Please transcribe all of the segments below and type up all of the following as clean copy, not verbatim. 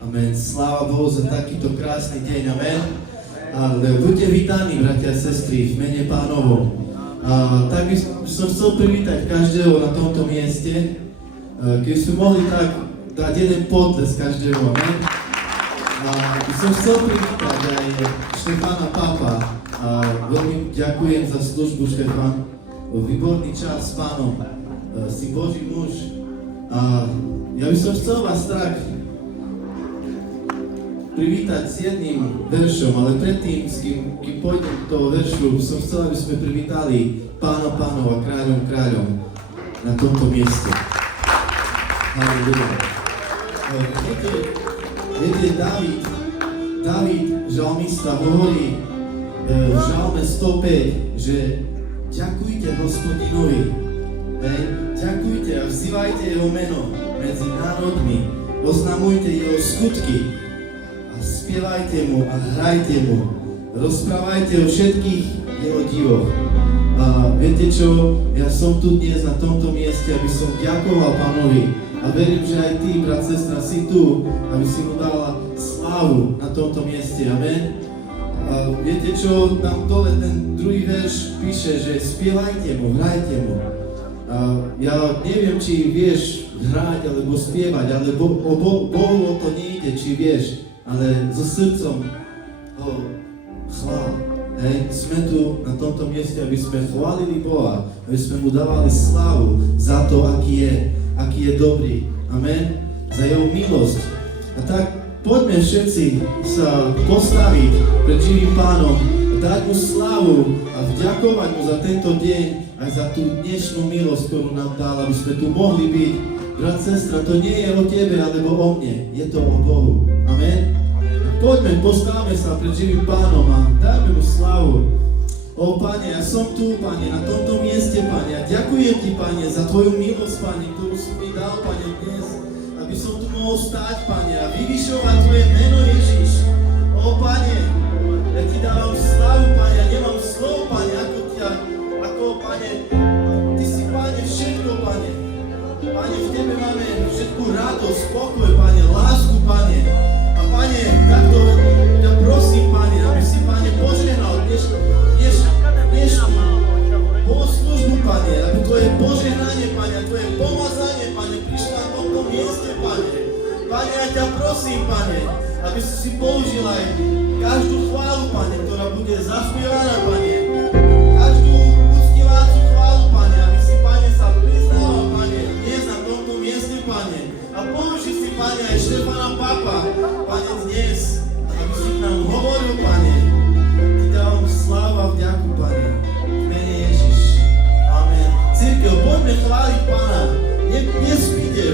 Amen. Sláva Bohu za takýto krásny deň. Amen. Ale buďte vítaní, bratia a sestry, v mene Pánovom. Tak by som chcel privítať každého na tomto mieste. Keď sme mohli tak dať jeden potles každému. Amen. By som chcel privítať aj Štefana Papa. Veľmi ďakujem za službu, Štefan. Výborný čas s Pánom. Si Boží muž. Ja by som chcel vás tak privítať s jedným veršom, ale predtým, kým pôjdem do toho veršu, som chcel, aby sme privítali Pána pánov a kráľom kráľom na tomto mieste. Halleluja. Viete, Dávid, žalmista, hovorí v žalme 105, že ďakujte Hospodinovi, ďakujte a vzývajte jeho meno medzi národmi, oznamujte jeho skutky, spievajte mu a hrajte mu, rozprávajte o všetkých jeho divoch. A viete čo, ja som tu dnes na tomto mieste, aby som ďakoval Pánovi a verím, že aj ty, brat, sestra, si tu, aby si mu dala slávu na tomto mieste. Amen. A viete čo, tam dole ten druhý verš píše, že spievajte mu, hrajte mu. A ja neviem, či vieš hrať alebo spievať, ale Bohu o to nejde, či vieš, ale so srdcom ho chvál. Sme tu na tomto mieste, aby sme chválili Boha, aby sme mu dávali slávu za to, aký je dobrý. Amen. Za jeho milosť. A tak poďme všetci sa postaviť pred živým Pánom, dať mu slávu a vďakovať mu za tento deň aj za tú dnešnú milosť, ktorú nám dal, aby sme tu mohli byť. Brat, sestra, to nie je o tebe alebo o mne, je to o Bohu. Amen. Poďme, postavme sa pred živým Pánom a dajme mu slávu. O Pane, ja som tu, Pane, na tomto mieste, Pane, a ďakujem Ti, Pane, za Tvoju milosť, Pane, ktorú si mi dal, Pane, dnes, aby som tu mohol stáť, Pane, a vyvyšovať Tvoje meno, Ježiš. O Pane, ja Ti dávam slávu, Pane, ja nemám slov, Pane, ako Pane, Ty si, Pane, všetko, Pane. Pane, v Tebe máme všetku radosť, pokoj, Pane, lásku, Pane. A Pane, takto ťa prosím, Pane, aby si, Pane, požehnal dnešnú bohoslužbu, Pane, aby Tvoje požehnanie, Pane, a Tvoje pomazanie, Pane, prišlo na tomto mieste, Pane. Pane, ja ťa prosím, Pane, aby si použil aj každú chválu, Pane, ktorá bude zaspievaná, Pane. Každú uctivácu chválu, Pane, aby si, Pane, sa priznal, Pane, dnes na tomto mieste, Pane. A použij si, Pane, aj Štefana Papa, Pane, dnes, aby si k nám hovoril, Pane. Ti dávam slávu a vďaku, Pane. V mene Ježiš. Amen. Cirkev, poďme chváliť Pána. Nespíte.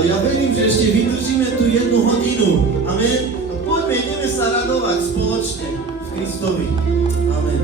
Ja verím, že ešte vydržíme tu 1 hodinu. Amen. A poďme, ideme sa radovať spoločne v Kristovi. Amen.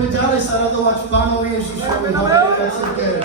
Poďme ďalej sa radovať v Pánovi Ježišovi. Halleluja, cirkev.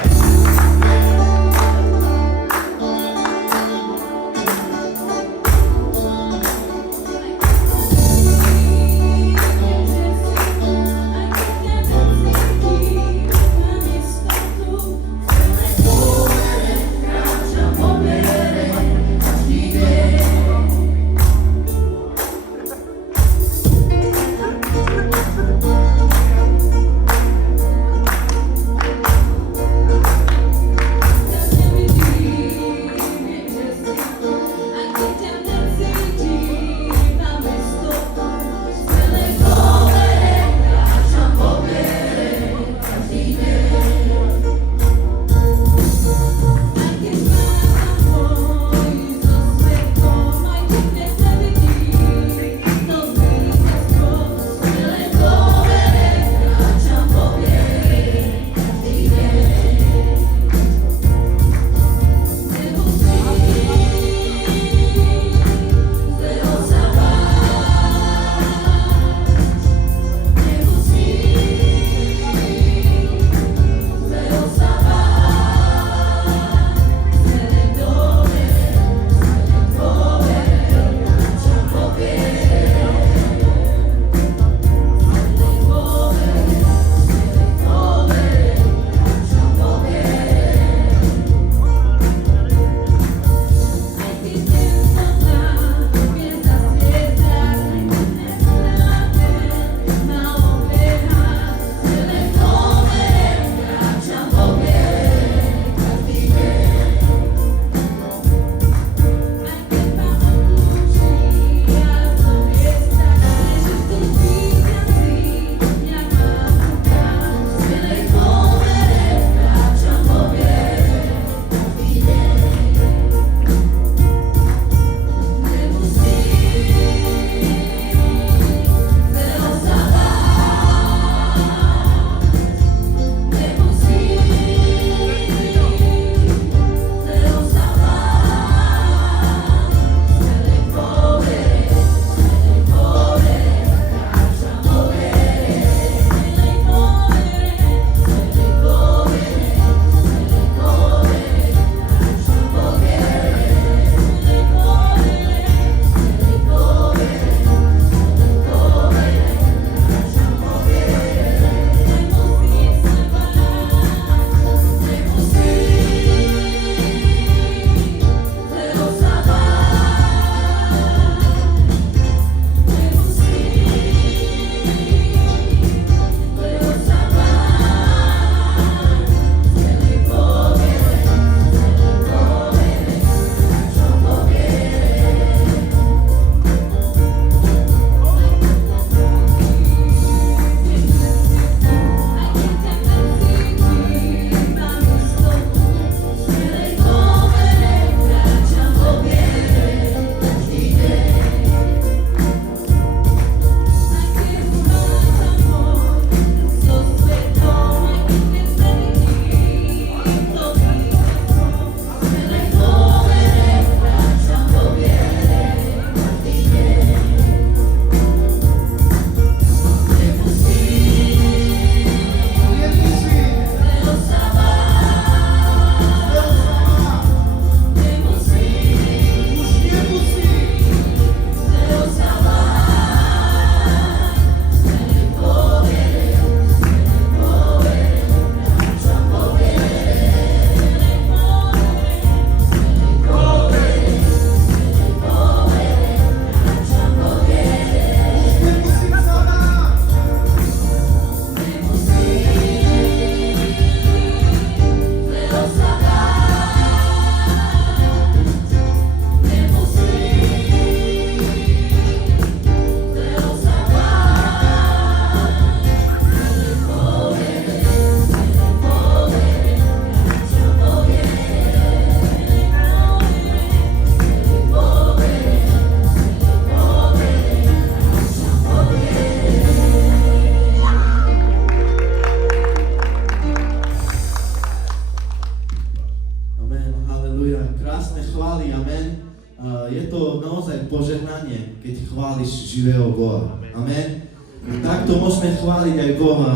živého Boha. Amen. A takto môžeme chváliť aj Boha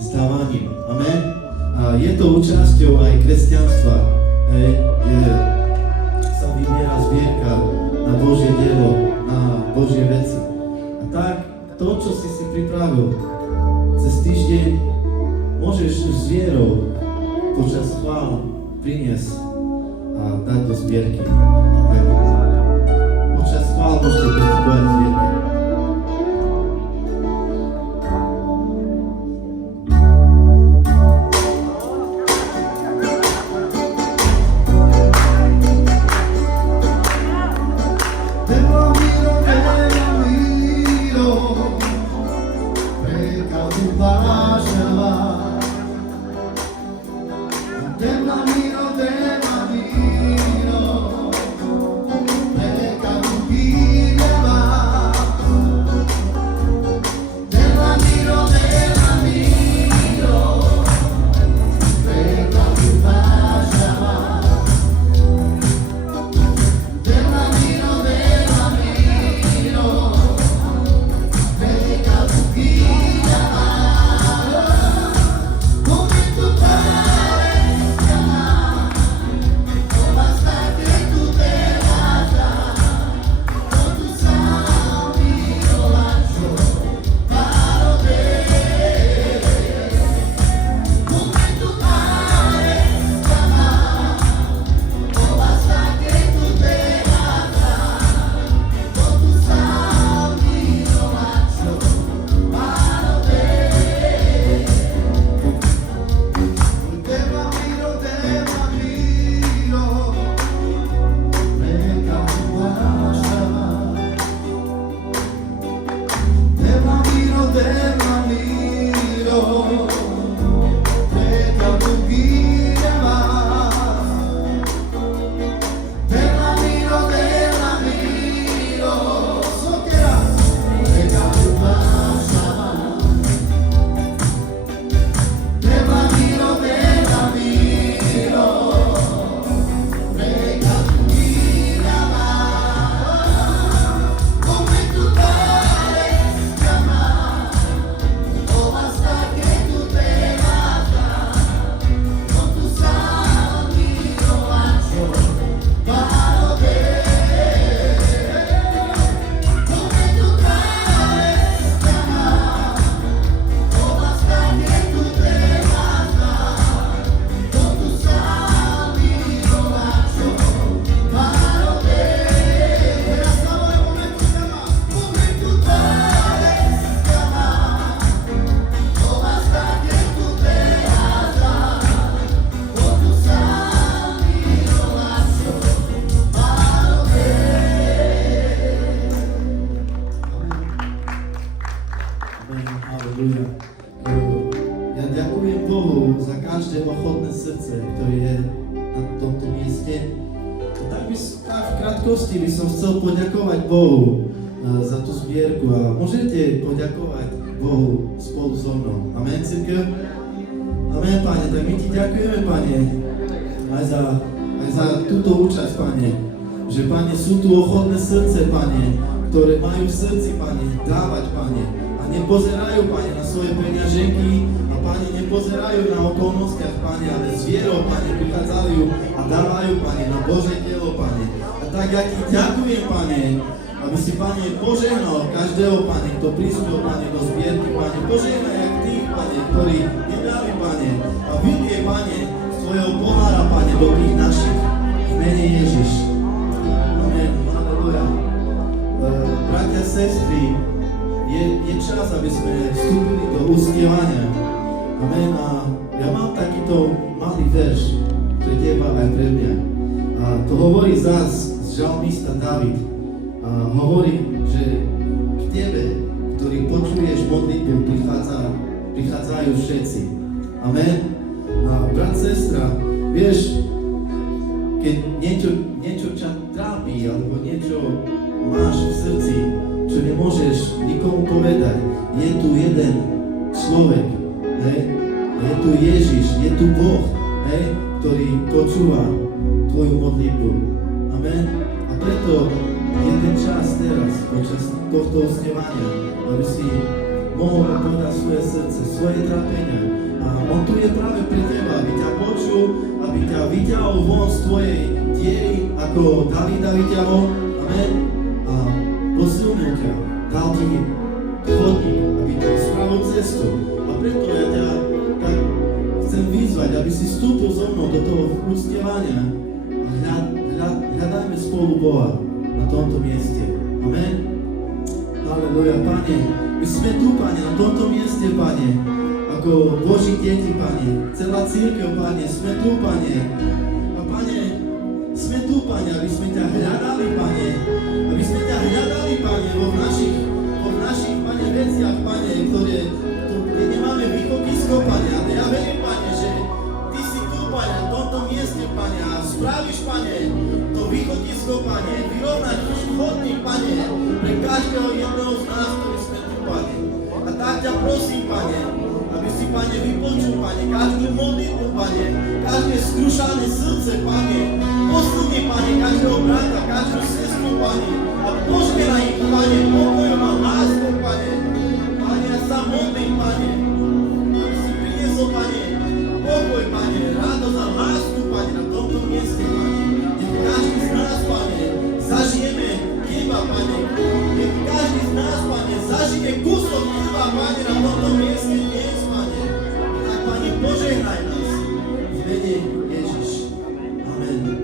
zdávaním. Amen. A je to účasťou aj kresťanstva. Sa vybiera zbierka na Božie dielo, na Božie veci. A tak to, čo si pripravil cez týždeň, môžeš s vierou počas chvál priniesť a dať do zbierky. Tak počas chvál môžete pristupovať zbierky. Halleluja. Ja ďakujem Bohu za každé ochotné srdce, ktoré je na tomto mieste. Tak v krátkosti by som chcel poďakovať Bohu za tú zbierku a môžete poďakovať Bohu spolu so mnou. Amen, cirkev? Amen, Pane, tak my Ti ďakujeme, Pane, aj za túto účasť, Pane, že, Pane, sú tu ochotné srdce, Pane, ktoré majú v srdci, Pane, dávať, Pane, a nepozerajú, Pane, na svoje peňaženky a, Pane, nepozerajú na okolnostiach, Pane, ale s vierou, Pane, prichádzajú a dávajú, Pane, na Božie telo, Pane. A tak ja Ti ďakujem, Pane, aby si, Pane, požehnal každého, Pane, kto prišiel, Pane, do zbierky, Pane, požehnaj jak tých, Pane, ktorí nedali, Pane, a vylie, Pane, svojho pohára, Pane, do tých našich. V mene Ježiš. Amen. Halleluja. Bratia, sestry, je čas, aby sme vstúpili do uctievania. Amen. A ja mám takýto malý verš pre teba aj pre mňa. A to hovorí zás žalmista David. A hovorí, že k tebe, ktorý počuješ modlitbu, prichádzajú všetci. Amen. A brat, sestra, vieš, keď niečo ťa trápi, alebo niečo máš v srdci, čo nemôžeš nikomu povedať, je tu jeden človek, hej? Je tu Ježiš, je tu Boh, hej? Ktorý počúva tvoju modlitbu. Amen. A preto je ten čas teraz, počas tohto uctievania, aby si mohol povedať svoje srdce, svoje trápenia. A on tu je práve pre teba, aby ťa počul, aby ťa vyťahol von z tvojej diery, ako Davida vyťahol. Amen. A posilnil ťa, dal ti chodník, aby ti spravil cestu. A preto ja ťa tak chcem vyzvať, aby si vstúpil so mnou do toho uctievania a hľadajme spolu Boha na tomto mieste. Amen. Halleluja, Pane. My sme tu, Pane, na tomto mieste, Pane, ako Boží deti, Pane. Celá cirkev, Pane, sme tu, Pane. A Pane, sme tu, Pane, aby sme ťa hľadali, Pane. Aby sme ťa hľadali, Pane, vo našich, Pane, veciach, Pane, kde nemáme východisko, Pane. Ale ja verím, Pane, že Ty si tu, Pane, na tomto mieste, Pane, a spravíš, Pane, to východisko, Pane, vyrovnáš chodník, Pane, pre každého jedného z nás, ktorý sme tu, Pane. A tak ťa prosím, Pane, aby si, Pane, vypočul, Pane, každú modlitbu, Pane, každé skrušané srdce, Pane, posilni, Pane, každého brata, každú sestru, Pane, a požehnaj ich, Pane, pokojom a láskou, Pane. Pane, ja sa modlím, Pane, aby si priniesol, Pane, pokoj, Pane, radosť a lásku, Pane, na tomto mieste, Pane. Nech každý z nás, Pane, zažijeme Teba, Pane. Nech každý z nás, Pane, zažije kúsok Teba, Pane, na tomto mieste dnes, Pane. Tak, Pane, požehnaj nás. V mene Ježiš. Amen.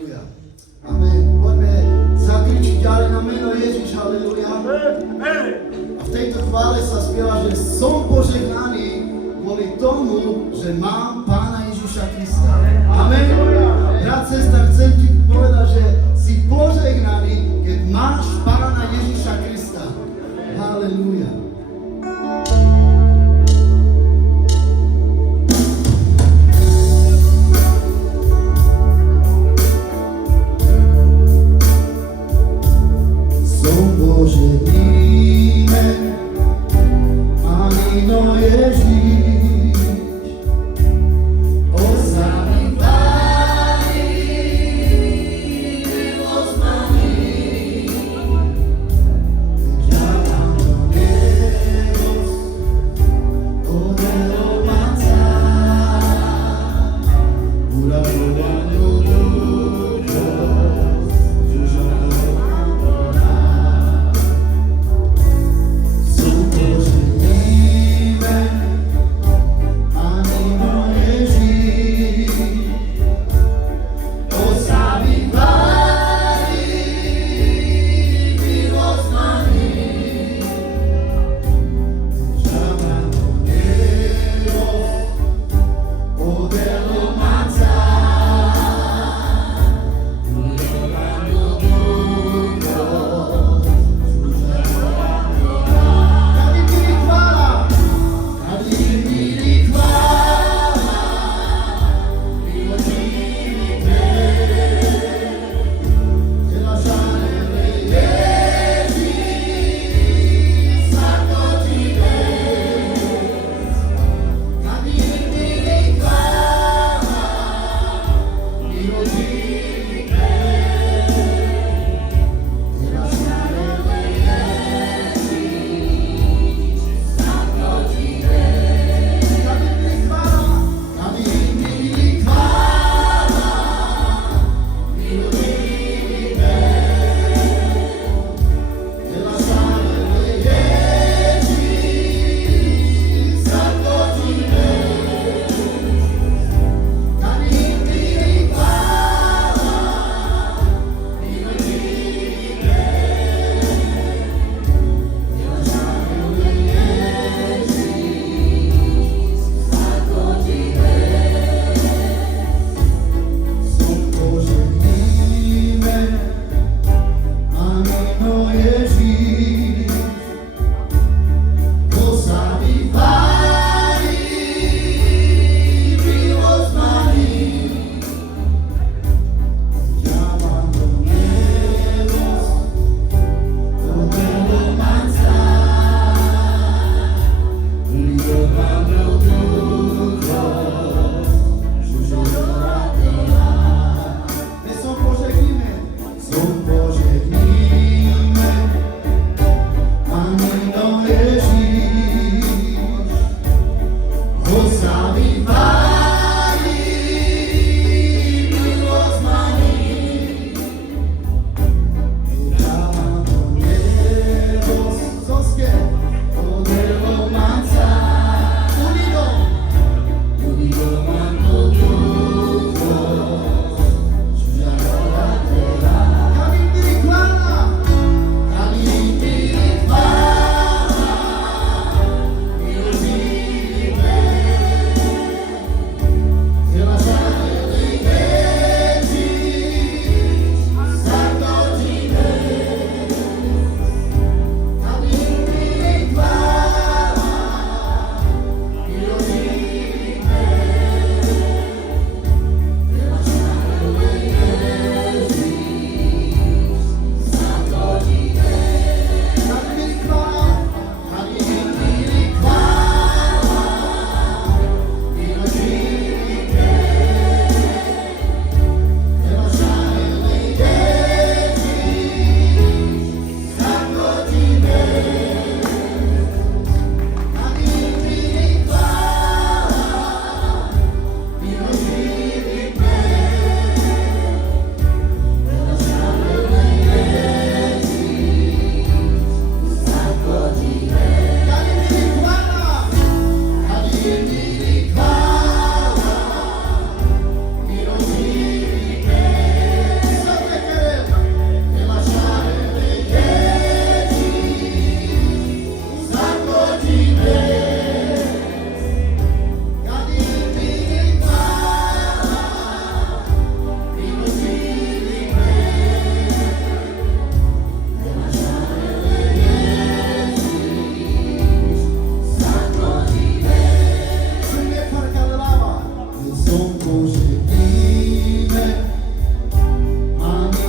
Halleluja. Amen. Poďme zakričiť ďalej na meno Ježiš. Halleluja. A v tejto chvále sa spieva, že som požehnaný kvôli tomu, že mám Pána Ježiša Krista. Amen. Brat, sestra, chcem ti povedať, že si požehnaný, keď máš Pána Ježiša Krista. Halleluja. Som požehnaný, Amino Ježiš, oznámim Páni,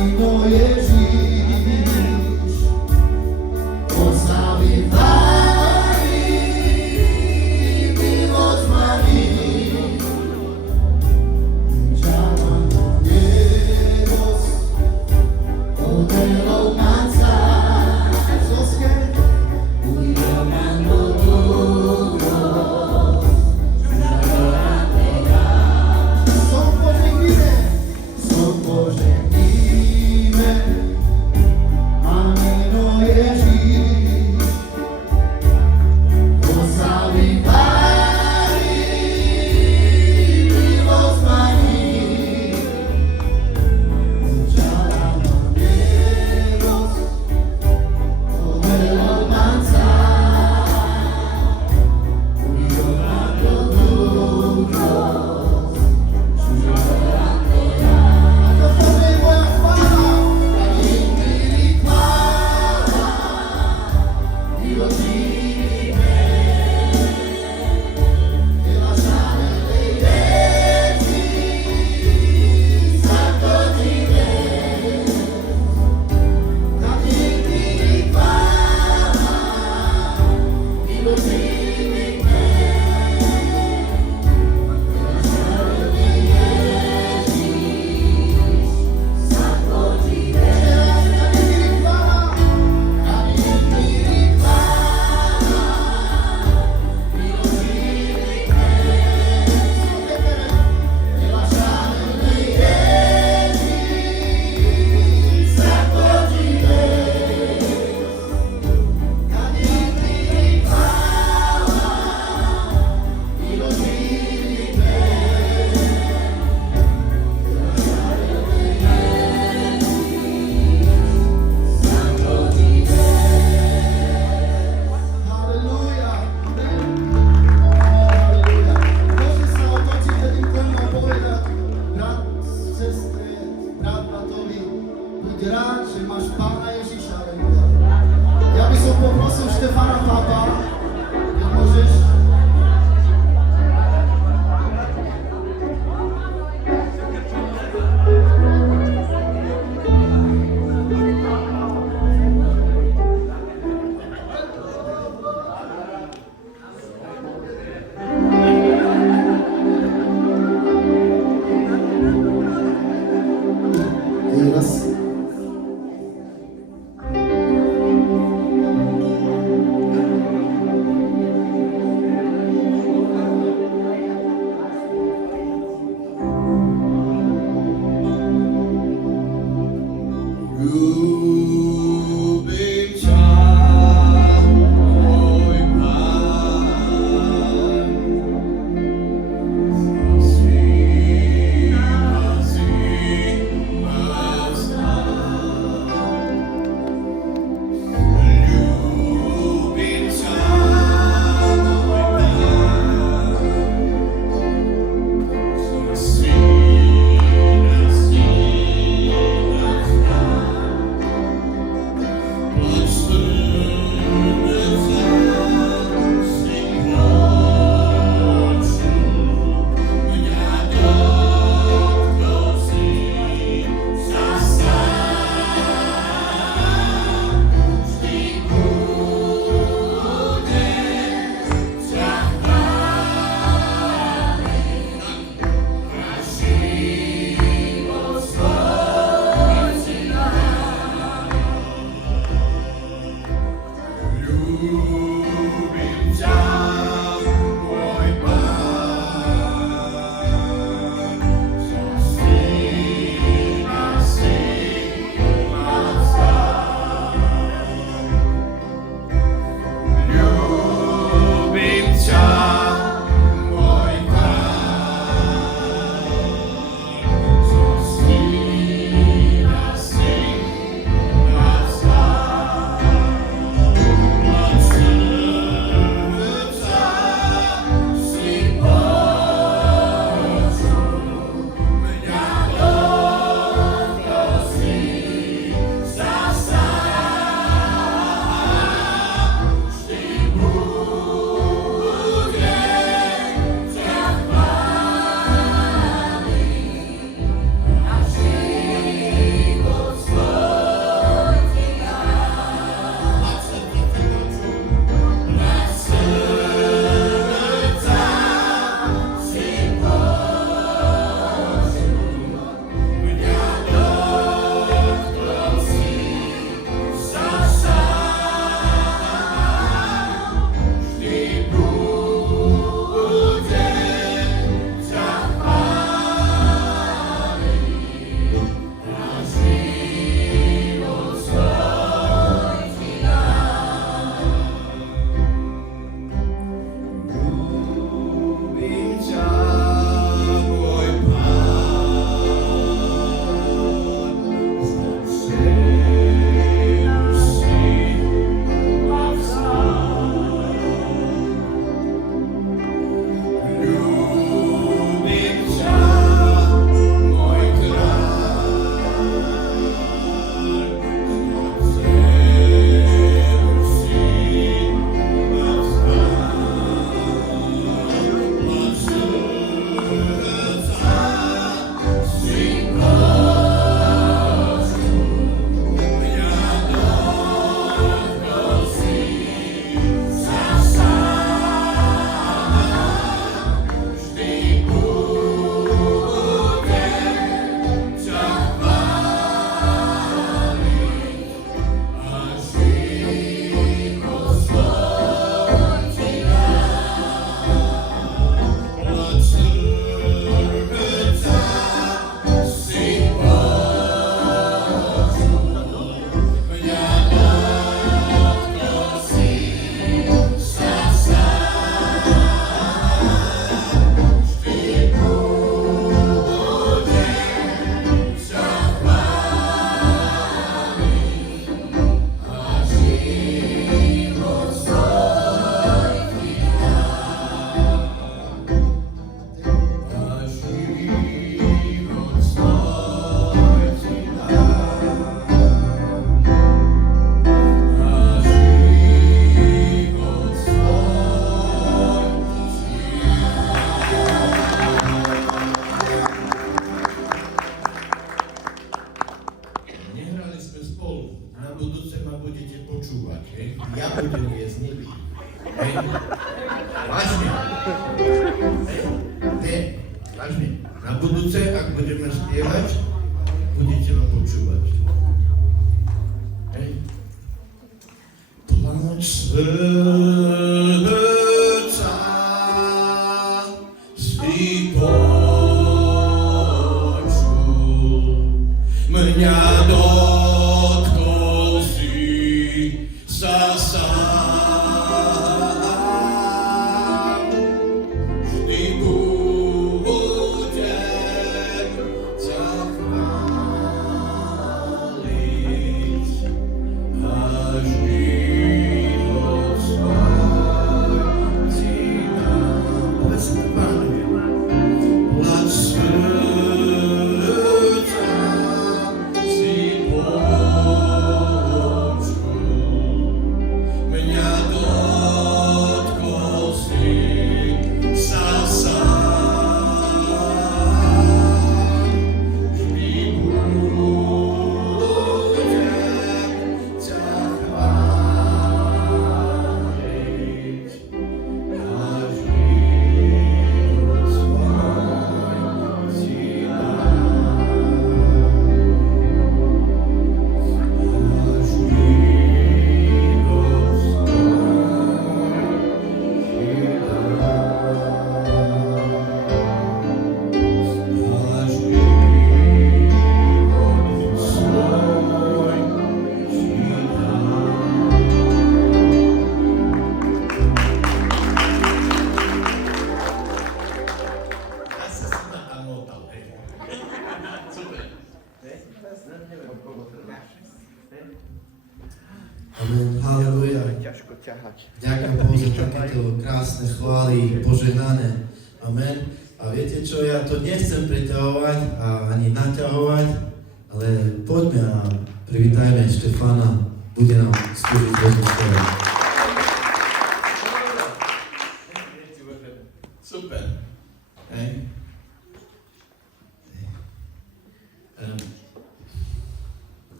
Mamino Ježiš, oslavi Pani, milosť Marii, ťava na nebos, odelou manca, Zoske, ujdemando duro, som požehníme, Mamino Ježiš, oslavi Pani, milosť Marii, ťava na nebos, odelou manca, ujdemando duro. Halleluja, amen. Halleluja. Môžeš sa otočiť jedným konom a povedať, brat, sestre, brat, bratovi, buď rád, že máš Pána Ježiša. Halleluja. Ja by som poprosil Štefana Papa, keď môžeš. Raz. Ľúbim ťa, môj Pán, spasí ma vzdám. Ľúbim ťa, môj Pán, spasí ma vzdám. budete počúvať, hej? Ja budem viesť, nie vy. Hej? Vážne. Hej? Nie, vážne. Na budúce, ak budeme spievať, budete ma počúvať. Hej? Plač srdca si počul, mňa dotkol si sa sám. Vždy budem ťa chváliť a život svoj ti dám. Povedz to, Pánovi. Plač srdca si počul, mňa dotkol si sa sám. Vždy budem ťa chváliť a život svoj ti Amen, halleluja. Ťažko ťahať. Ďakujem Bohu za takéto krásne chvály, požehnané. Amen. A viete čo, ja to nechcem preťahovať a ani naťahovať, ale poďme a privítajme Štefana. Bude nám slúžiť Božie slovo. Super. Hej.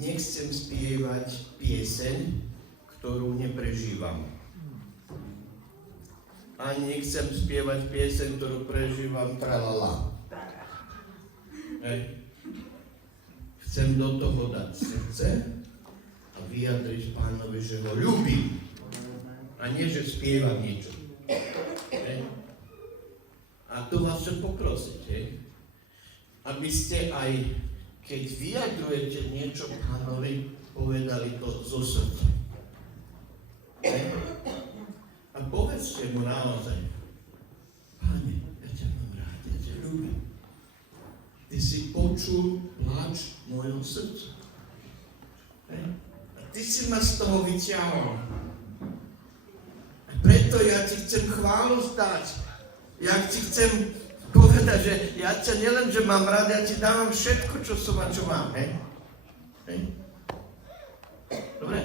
Nechcem spievať pieseň, ktorú neprežívam. Ani nechcem spievať pieseň, ktorú prežívam tralala. Hej. Chcem do toho dať srdce a vyjadriť Pánovi, že ho ľúbim. A nie, že spievam niečo. Hej. A tu vás chcem poprosiť, hej, aby ste aj, keď vyjadrujete niečo Pánovi, povedali to zo srdca. Hej. A povedzte mu naozaj, Pane, ja ťa mám rád, ja ťa ľúbim. Ty si počul pláč mojho srdca. Hej. A ty si ma z toho vyťahol. A preto ja ti chcem chválu zdať. Ja ti chcem povedať, že ja ťa nielen, že mám rád, ja ti dávam všetko, čo som a čo mám, hej? Hej? Dobre?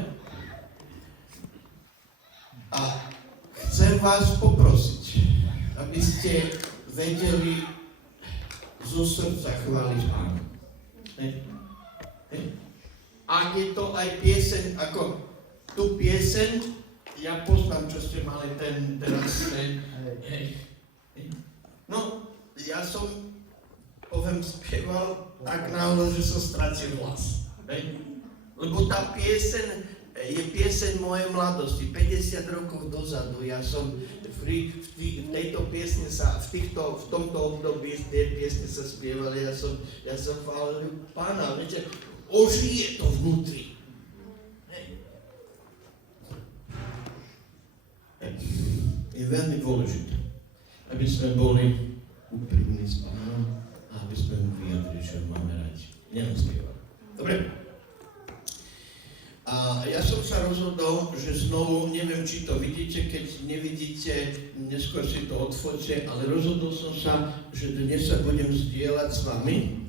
A chcem vás poprosiť, aby ste vedeli zo srdca chváliť Pána. Hej? Hej? Ak je to aj pieseň, ako tú pieseň, ja poznám, čo ste mali teraz, hej? No, ja som, poviem, spieval tak náhodou, že som stratil hlas. Hej? Lebo tá pieseň je pieseň mojej mladosti. 50 rokov dozadu ja som v tejto piesne sa, v tomto období tie piesne sa spievali, ja som chválil Pána, viete, ožije to vnútri. Hej. Je veľmi dôležité, aby sme boli úprimní s Pánom a aby sme mu vyjadrili, že ho máme radi. Nielen spievali. Dobre? A ja som sa rozhodol, že znovu, neviem, či to vidíte, keď nevidíte, neskôr si to odfoťte, ale rozhodol som sa, že dnes sa budem zdieľať s vami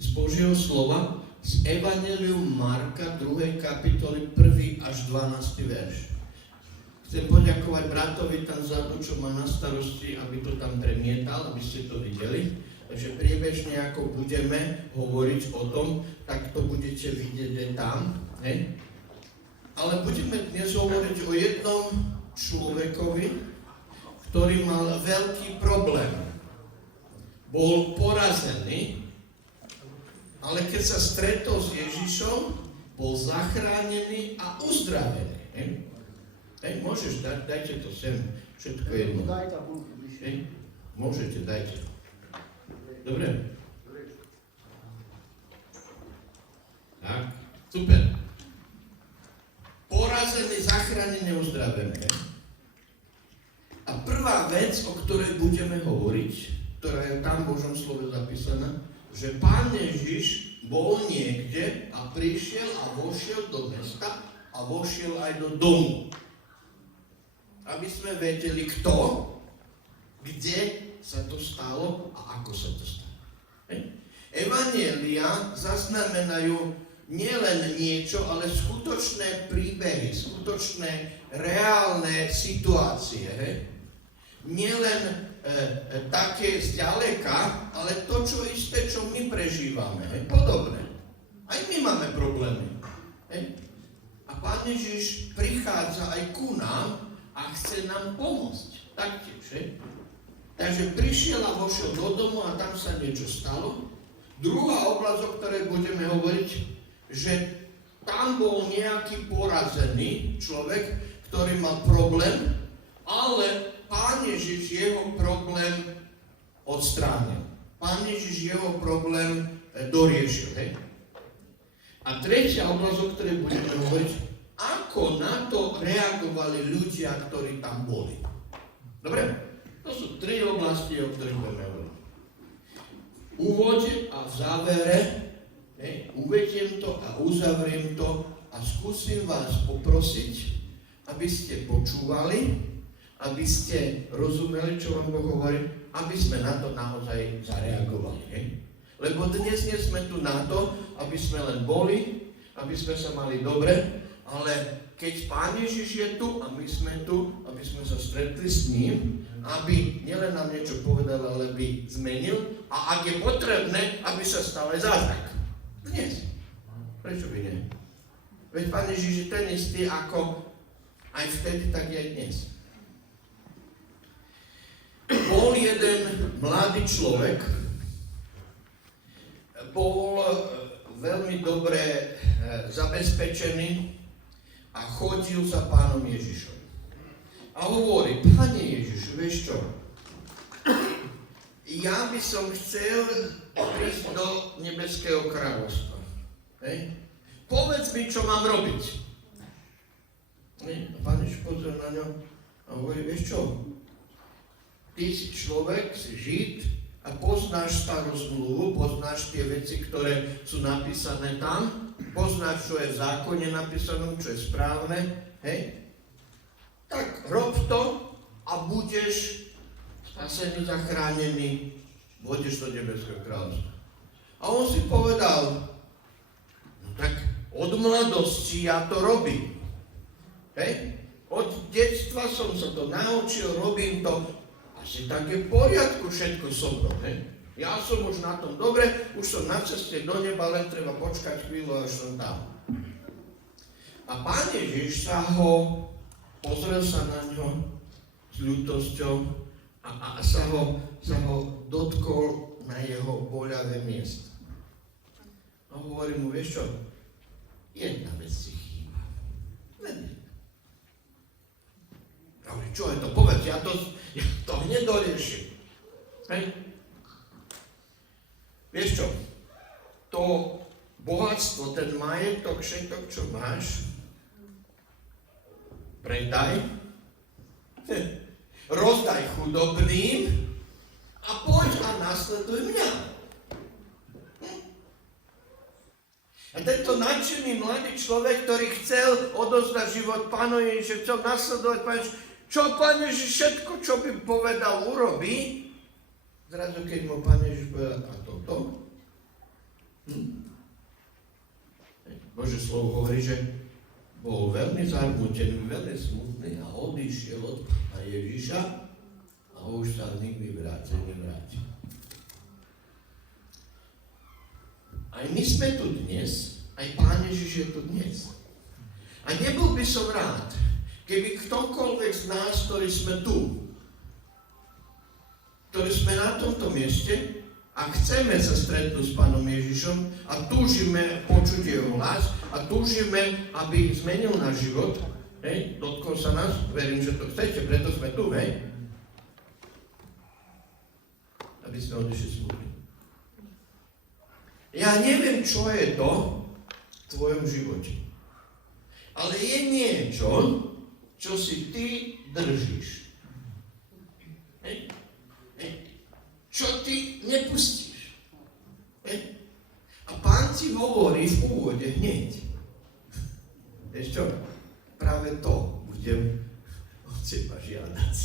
z Božieho slova, z Evangelium Marka, 2. kapitoly, 1. až 12. verš. Chcem poďakovať bratovi tam vzadu, čo má na starosti, aby to tam premietal, aby ste to videli. Takže priebežne, ako budeme hovoriť o tom, tak to budete vidieť aj tam. Hej? Ale budeme dnes hovoriť o jednom človekovi, ktorý mal veľký problém. Bol porazený, ale keď sa stretol s Ježišom, bol zachránený a uzdravený. Môžeš dať, dajte to sem, všetko jedno. Môžete, dajte. Dobre? Tak, super. Porazený, zachránený, uzdravený. A prvá vec, o ktorej budeme hovoriť, ktorá je tam v Božom slove zapísaná, že Pán Ježiš bol niekde a prišiel a vošiel do mesta a vošiel aj do domu. Aby sme vedeli, kto, kde sa to stalo a ako sa to stalo. Evanjelia zaznamenajú nielen niečo, ale skutočné príbehy, skutočné reálne situácie. Nielen také zďaleka, ale to, čo isté, čo my prežívame. Podobné. Aj my máme problémy. A Pán Ježiš prichádza aj ku nám a chce nám pomôcť. Taktiež. Takže prišiel a vošiel do domu a tam sa niečo stalo. Druhá oblasť, o ktorej budeme hovoriť, že tam bol nejaký porazený človek, ktorý mal problém, ale Pán Ježiš jeho problém odstránil. Pán Ježiš jeho problém doriešil. A tretia oblasť, o ktorej budeme hovoriť, ako na to reagovali ľudia, ktorí tam boli. Dobre? To sú tri oblasti, o ktorých budeme hovoriť. V úvode a v závere uvediem to a uzavriem to a skúsim vás poprosiť, aby ste počúvali, aby ste rozumeli, čo vám Boh hovorí, aby sme na to naozaj zareagovali. Lebo dnes nie sme tu na to, aby sme len boli, aby sme sa mali dobre, ale keď Pán Ježiš je tu a my sme tu, aby sme sa stretli s ním, aby nielen nám niečo povedal, ale by zmenil a ak je potrebné, aby sa stal aj zázrak. Dnes. Prečo by nie? Veď Pán Ježiš je ten istý ako aj vtedy, tak aj dnes. Bol jeden mladý človek, bol veľmi dobre zabezpečený a chodil za Pánom Ježišom. A hovorí, Pane Ježiš, vieš čo? Ja by som chcel prísť do nebeského kráľovstva. Povedz mi, čo mám robiť. A Pán Ježiš pozrel na ňo a hovorí, vieš čo? Ty si človek, si Žid a poznáš starú zmluvu, poznáš tie veci, ktoré sú napísané tam, poznáš, čo je v zákone napísané, čo je správne, tak rob to a budeš spasený, zachránený, pôjdeš do nebeského kráľovstva. A on si povedal, no tak od mladosti ja to robím. Od detstva som sa to naučil, robím to, asi tak je v poriadku všetko so mnou. Ja som už na tom dobre, už som na ceste do neba, len treba počkať chvíľu, až som tam. A Pán Ježiš pozrel sa na ňo s ľútosťou a sa ho dotkol na jeho boľavé miesto. A hovorí mu, vieš čo, jedna vec si chýba. Čo je to? Povedz, ja to hneď doriešim. Vieš čo? To bohatstvo, ten majetok, všetko, čo máš, predaj, rozdaj chudobným a poď a nasleduj mňa. A tento nadšený mladý človek, ktorý chcel odozdať život Pánovi Ježišovi, chcel nasledovať Pánovi Ježišovi, čo Pán Ježiš všetko, čo by povedal, urobí, zrazu keď mu Pán Ježiš povedal, a toto? Božie slovo hovorí, že bol veľmi zarmútený, veľmi smutný a odišiel od Pána Ježiša a už sa nikdy nevrátil. Aj my sme tu dnes, aj Pán Ježiš je tu dnes. A nebol by som rád, keby ktokoľvek z nás, ktorí sme tu, ktorí sme na tomto mieste a chceme sa stretnúť s Pánom Ježišom a túžime počuť jeho hlas a túžime, aby zmenil náš život, hej, dotkol sa nás, verím, že to chcete, preto sme tu, hej, aby sme odišli smutní. Ja neviem, čo je to v tvojom živote, ale je niečo, čo si ty držíš. Hej. Čo ty nepustíš. A Pán ti hovorí v úvode hneď. Vieš čo? Práve to budem od teba žiadať.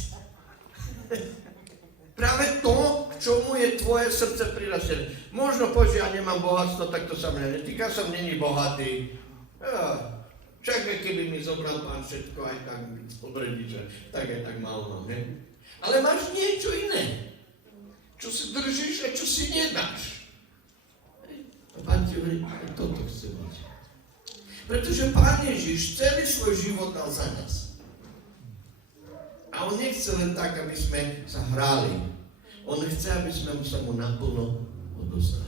Práve to, k čomu je tvoje srdce prirastené. Možno povieš, ja nemám bohatstvo, tak to sa mňa netýka, som není bohatý. Čakaj, keby mi zobral Pán všetko, aj tak od rodiča, tak aj tak málo mám, ne? Ale máš niečo iné, čo si držíš a čo si nedáš. A Pán ti hovorí, aj toto chce mať. Pretože Pán Ježiš celý svoj život dal za nás. A On nechce len tak, aby sme sa hrali. On chce, aby sme sa mu naplno odozdali.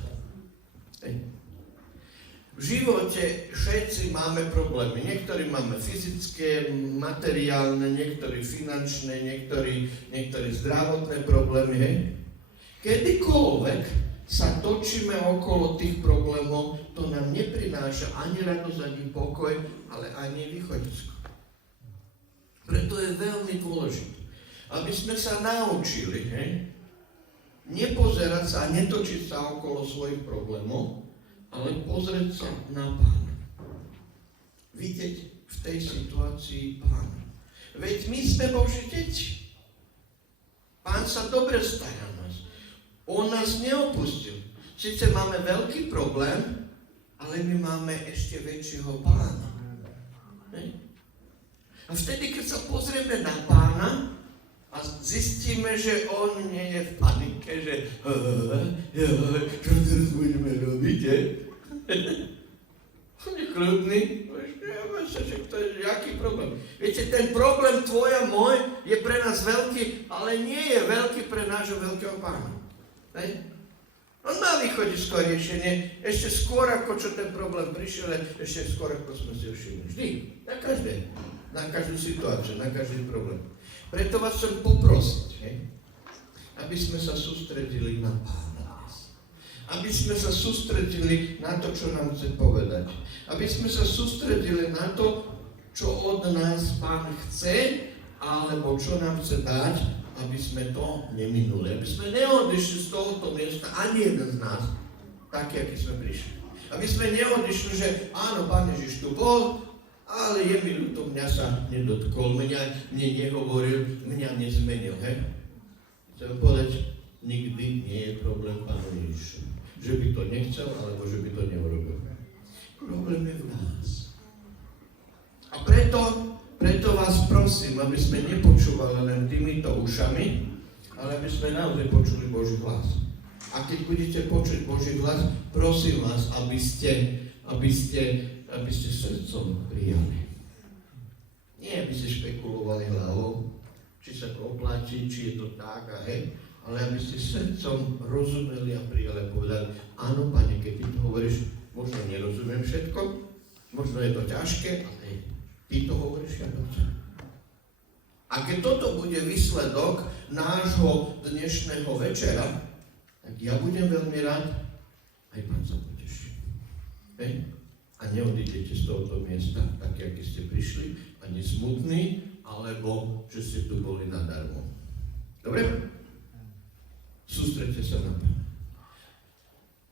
V živote všetci máme problémy. Niektorí máme fyzické, materiálne, niektorí finančné, niektorí zdravotné problémy. Hej. Kedykoľvek sa točíme okolo tých problémov, to nám neprináša ani radosť, ani pokoj, ale ani východisko. Preto je veľmi dôležité, aby sme sa naučili, hej, nepozerať sa a netočiť sa okolo svojich problémov, ale pozrieť sa na Pána. Vidieť v tej situácii Pána. Veď my sme Boží deti. Pán sa dobre stará o nás. On nás neopustil. Sice máme veľký problém, ale my máme ešte väčšieho Pána. A vtedy, keď sa pozrieme na Pána a zistíme, že on nie je v panike, že čo teraz budeme robiť, On je kľudný, to je jaký problém. Viete, ten problém tvoj a môj je pre nás veľký, ale nie je veľký pre nášho veľkého Pána. Hej? On má východisko riešenie ešte skôr, ako čo ten problém prišiel, ešte skôr, ako sme si ho všimli. Vždy, na každú situáciu, na každý problém. Preto vás chcem poprosiť, aby sme sa sústredili na Pána. Aby sme sa sústredili na to, čo nám chce povedať. Aby sme sa sústredili na to, čo od nás Pán chce, alebo čo nám chce dať, aby sme to neminuli. Aby sme neodišli z tohoto miesta, ani jeden z nás, taký, aký sme prišli. Aby sme neodišli, že áno, Pán Ježiš tu bol, ale je mi ľúto, mňa sa nedotkol, mňa nehovoril, mňa nezmenil. Chcem povedať, nikdy nie je problém Pánu Ježišu. Že by to nechcel, alebo že by to neurobil. Problém je v nás. A preto vás prosím, aby sme nepočúvali len týmito ušami, ale aby sme naozaj počuli Boží hlas. A keď budete počuť Boží hlas, prosím vás, aby ste srdcom prijali. Nie, aby ste špekulovali hlavou, či sa to oplatí, či je to tak a hej, ale aby ste srdcom rozumeli a prijali a povedali, áno, Pane, keď ty to hovoríš, možno nerozumiem všetko, možno je to ťažké, ale ty to hovoríš, ja to chcem. A keď toto bude výsledok nášho dnešného večera, tak ja budem veľmi rád, aj Pán sa poteší. Hej? A neodídete z tohoto miesta, tak, aký ste prišli, ani smutní, alebo že ste tu boli nadarmo. Dobre? Sústreďte sa na Pána.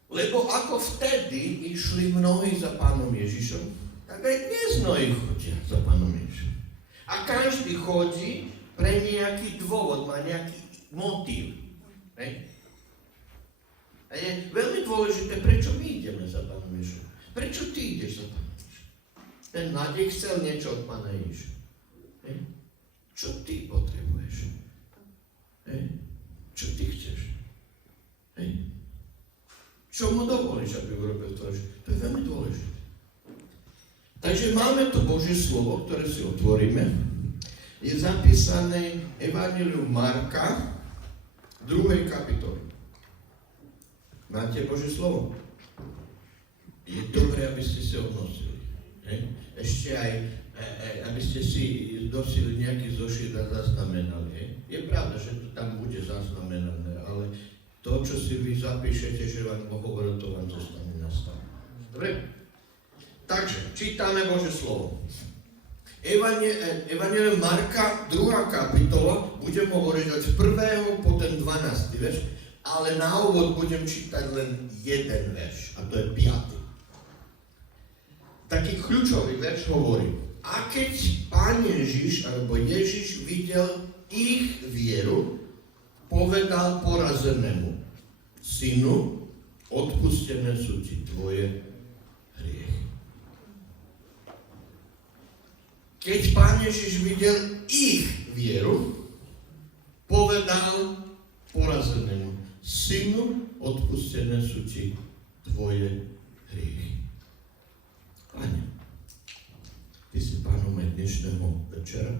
Lebo ako vtedy išli mnohí za Pánom Ježišom, tak aj dnes mnohí chodia za Pánom Ježišom. A každý chodí pre nejaký dôvod, má nejaký motív. Hej? A je veľmi dôležité, prečo my ideme za Pánom Ježišom. Prečo ty ideš za Pánom Ježišom? Ten mladík chcel niečo od Pána Ježiša. Hej? Čo ty potrebuješ? Hej? Čo ty chceš? Hej? Čo mu dovolíš, aby urobil to? To je veľmi dôležité. Takže máme tu Božie slovo, ktoré si otvoríme. Je zapísané Evangelium Marka, 2. kapitoly. Máte Božie slovo? Je dobré, aby ste si odnosili. Ešte aj, aby ste si nosili nejaký zošit a zaznamenali. Je pravda, že to tam bude zaznamenané, ale to, čo si vy zapíšete, že vám Boh hovoril, to vám zostane na stavu. Dobre? Takže, čítame Božie slovo. Evangelium Marka, 2. kapitola, budem hovoriť od 1. po ten 12. verš, ale na úvod budem čítať len jeden verš, a to je 5. Taký kľúčový verš hovorí: a keď Pán Ježiš, alebo Ježiš videl ich vieru, povedal porazenému: synu, odpustené sú ti tvoje hriechy. Keď Pán Ježiš videl ich vieru, povedal porazenému: synu, odpustené sú ti tvoje hriechy. Pane, ty si Pánom aj dnešného večera,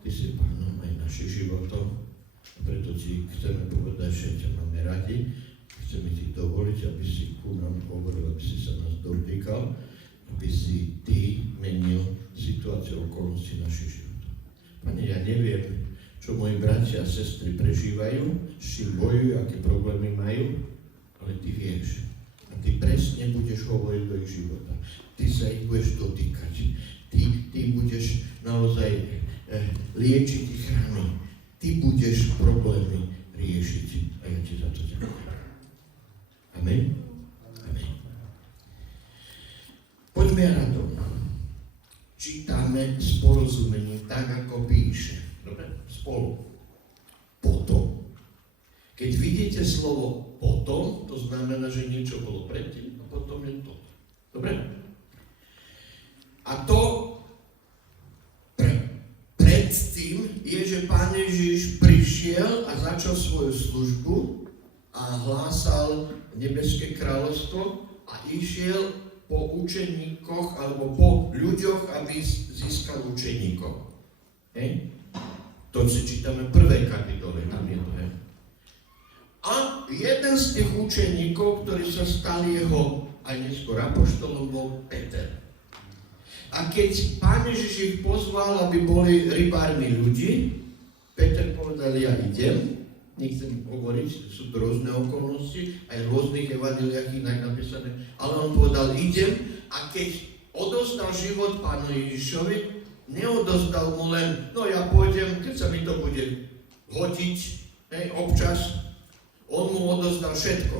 ty si Pánom aj našich životov, a preto ti chceme povedať, že ťa máme radi, chceme ti dovoliť, aby si ku nám hovoril, aby si sa nás dotýkal, aby si ty menil situáciu okolnosti našich životov. Pane, ja neviem, čo moji bratia a sestry prežívajú, s čím bojujú, aké problémy majú, ale ty vieš. A ty presne budeš hovoriť do ich života. Ty sa ich budeš dotýkať. Ty budeš naozaj liečiť ich rany. Ty budeš problémy riešiť. A ja ti za to ďakujem. Amen? Amen. Poďme radom. Čítame s porozumením tak, ako píše. Dobre? Spolu. Potom. Keď vidíte slovo potom, to znamená, že niečo bolo predtým a potom je to. Dobre? A to predtým je, že Pán Ježiš prišiel a začal svoju službu a hlásal nebeské kráľovstvo a išiel po učeníkoch alebo po ľuďoch, aby získal učeníkov. To si čítame v 1. kapitole, tam je to. A jeden z tých učeníkov, ktorí sa stali jeho aj neskôr apoštolom, bol Peter. A keď Pán Ježiš ich pozval, aby boli rybármi ľudí, Peter povedal: ja idem, nechcem hovoriť, sú to rôzne okolnosti, aj v rôznych evanjeliách inak napísané, ale on povedal: idem, a keď odozdal život Pánu Ježišovi, neodozdal mu len: no ja pôjdem, keď sa mi to bude hodiť, občas. On mu odozdal všetko.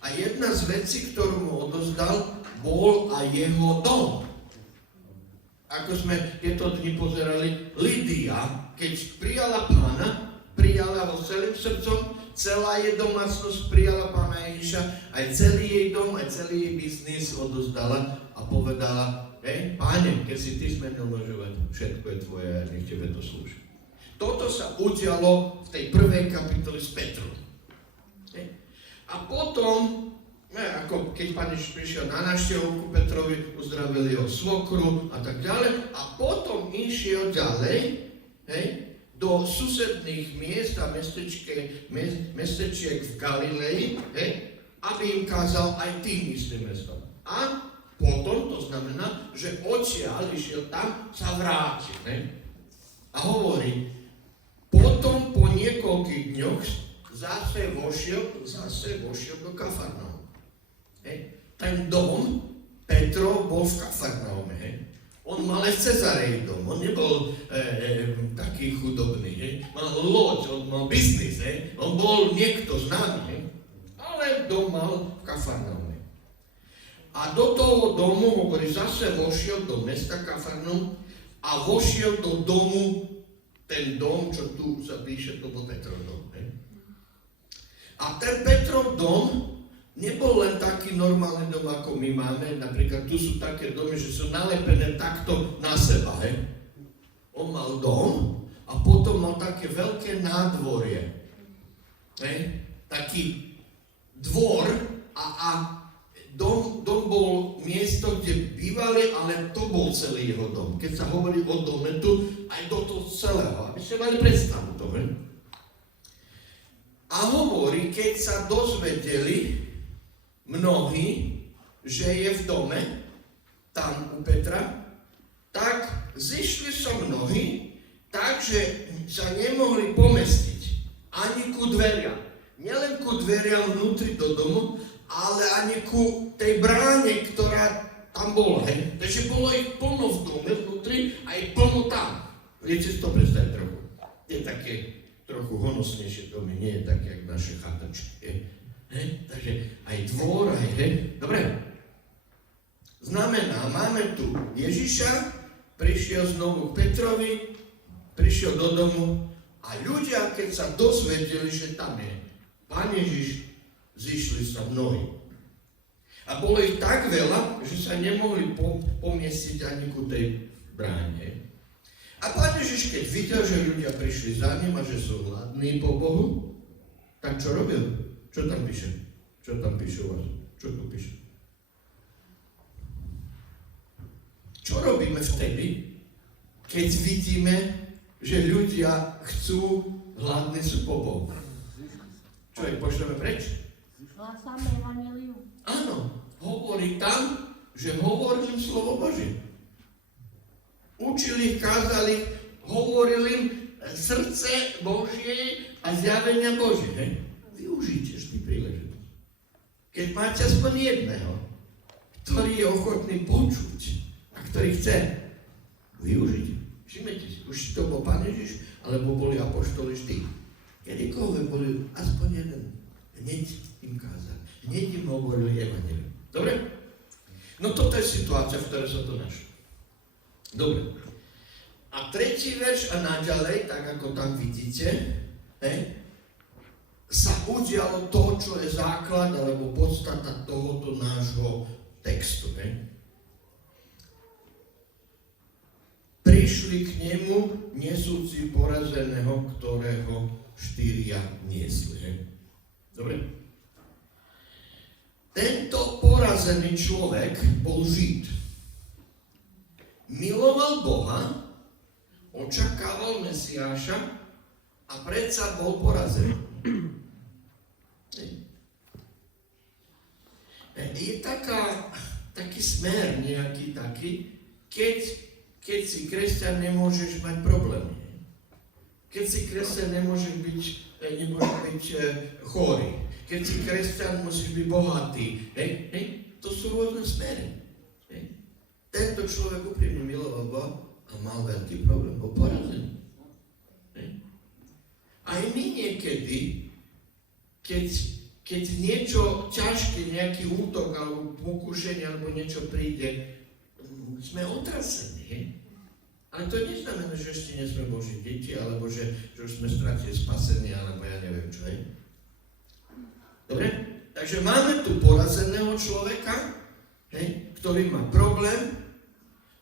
A jedna z vecí, ktorú mu odozdal, bol aj jeho dom. Ako sme tieto dni pozerali, Lídia, keď prijala Pána, prijala ho celým srdcom, celá jej domácnosť prijala Pána Ježiša, aj celý jej dom, aj celý jej biznis odozdala a povedala: Páne, keď si ty zmenil môj život, všetko je tvoje a nech tebe to slúži. Toto sa udialo v tej 1. kapitole s Petrom. A potom, ako keď Pán Ježiš prišiel na návštevu ku Petrovi, uzdravil jeho svokru a tak ďalej, a potom išiel ďalej, do susedných miest a mestečiek v Galilei, aby im kázal aj tým istým mestom. A potom, to znamená, že odtiaľ išiel tam sa vrátil. A hovorí: potom po niekoľkých dňoch zase vošiel do Kafarnaum. Ten dom Petrov bol v Kafarnaume. On mal aj v Cezareji dom, on nebol taký chudobný. Mal loď, on mal biznis, on bol niekto známy, ale dom mal v Kafarnaume. A do toho domu, hovorí, zase vošiel do mesta Kafarnaum a vošiel do domu. Ten dom, čo tu sa píše, to bol Petrov dom. A ten Petrov dom nebol len taký normálny dom, ako my máme. Napríklad tu sú také domy, že sú nalepené takto na seba. On mal dom a potom mal také veľké nádvorie. Taký dvor a dom bol miesto, kde bývali, ale to bol celý jeho dom. Keď sa hovorí o dome tu, aj do toho celého, aby ste mali predstavu toho. A hovorí, keď sa dozvedeli mnohí, že je v dome, tam u Petra, tak zišli sa mnohí, takže sa nemohli pomestiť ani ku dveriam. Nielen ku dveriam vnútri do domu, ale ani ku tej bráne, ktorá tam bola. Takže bolo ich plno v dome vnútri a ich plno tam. Viete si to predstaviť trochu? Je také trochu honosnejšie domy, nie je také, jak naše chatačky. Takže aj dvor, Dobre. Znamená, máme tu Ježiša, prišiel znovu k Petrovi, prišiel do domu a ľudia, keď sa dozvedeli, že tam je Pán Ježiš, zišli sa mnohí. A bolo ich tak veľa, že sa nemohli pomiestiť ani ku tej bráne. A Pán Ježiš, keď videl, že ľudia prišli za ním a že sú hladní po Bohu, tak čo robil? Čo tam píše? Čo tam píše u vás? Čo tu píše? Čo robíme vtedy, keď vidíme, že ľudia chcú, hladní sú po Bohu? Čo ich pošleme preč? Hlásame evanjelium. Áno, hovorí tam, že hovoril im slovo Božie. Učili ich, kázali, hovoril im srdce Božie a zjavenia Božie. Využite vždy príležitosť. Keď máte aspoň jedného, ktorý je ochotný počuť a ktorý chce, využite. Všimnite si, už to bol Pán Ježiš, alebo boli apoštoli vždy. Kedykoľvek boli aspoň jeden, hneď im kázali, hneď im hovorili evanjelium. Dobre? No toto je situácia, v ktorej sa to našlo. Dobre. A tretí verš a naďalej, tak ako tam vidíte, sa udialo to, čo je základ alebo podstata tohoto nášho textu. Prišli k nemu nesúci porazeného, ktorého 4 niesli. Dobre? Tento porazený človek bol Žid. Miloval Boha, očakával Mesiáša a predsa bol porazený. Je taký smer nejaký taký, keď si kresťan nemôžeš mať problémy. Keď si kresťan nemôžeš byť chorý. Keď si kresťan musíš byť bohatý. To sú rôzne smery. Tento človek úprimne miloval Boha a mal veľký problém, bol porazený. Aj my niekedy, keď niečo ťažké, nejaký útok alebo pokušenie alebo niečo príde, sme otrasení. Ale to neznamená, že ešte nie sme Boží deti, alebo že už sme stratili spasenie, alebo ja neviem čo je. Dobre? Takže máme tu porazeného človeka, ktorý má problém